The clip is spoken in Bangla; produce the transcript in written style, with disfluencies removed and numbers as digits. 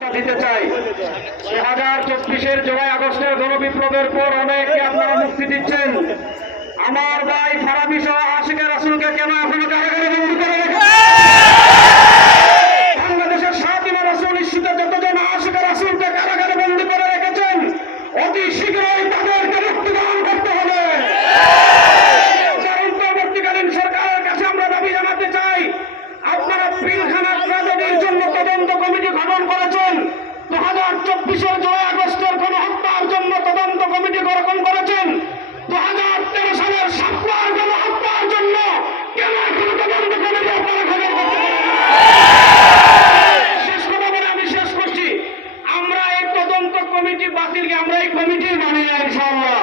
দিতে চাই। 2024-এর জুলাই আগস্টের গণবিপ্লবের পর অনেকে আপনারা মুক্তি দিচ্ছেন। আমার ভাই ফারাবী সহ আশিকে রাসূলকে কেন এখনো কারাগারে বন্দী করে রেখেছেন? বাংলাদেশের সাতিমা রাসূল ইস্যুতে যতজন আশিকে রাসূলকে কারাগারে বন্দী করে রেখেছেন, অতি শীঘ্রই তাদেরকে মুক্তিদান করতে হবে। অন্তর্বর্তীকালীন সরকারের কাছে আমরা দাবি জানাতে চাই, আপনারা পিলখানা ট্র্যাজেডির জন্য তদন্ত কমিটি গঠন করেছেন। 2024-এর জুলাই আগস্টের গণহত্যার জন্য তদন্ত কমিটি গঠন করেছেন। 2013 সালের সাতবার গণহত্যার জন্য কেন এখন তদন্ত কমিটি আপনারা গঠন করতে পারেন? শেষ কথা বলে আমি শেষ করছি, আমরা এই তদন্ত কমিটি বাতিলকে আমরা এই কমিটি মানি না ইনশাআল্লাহ।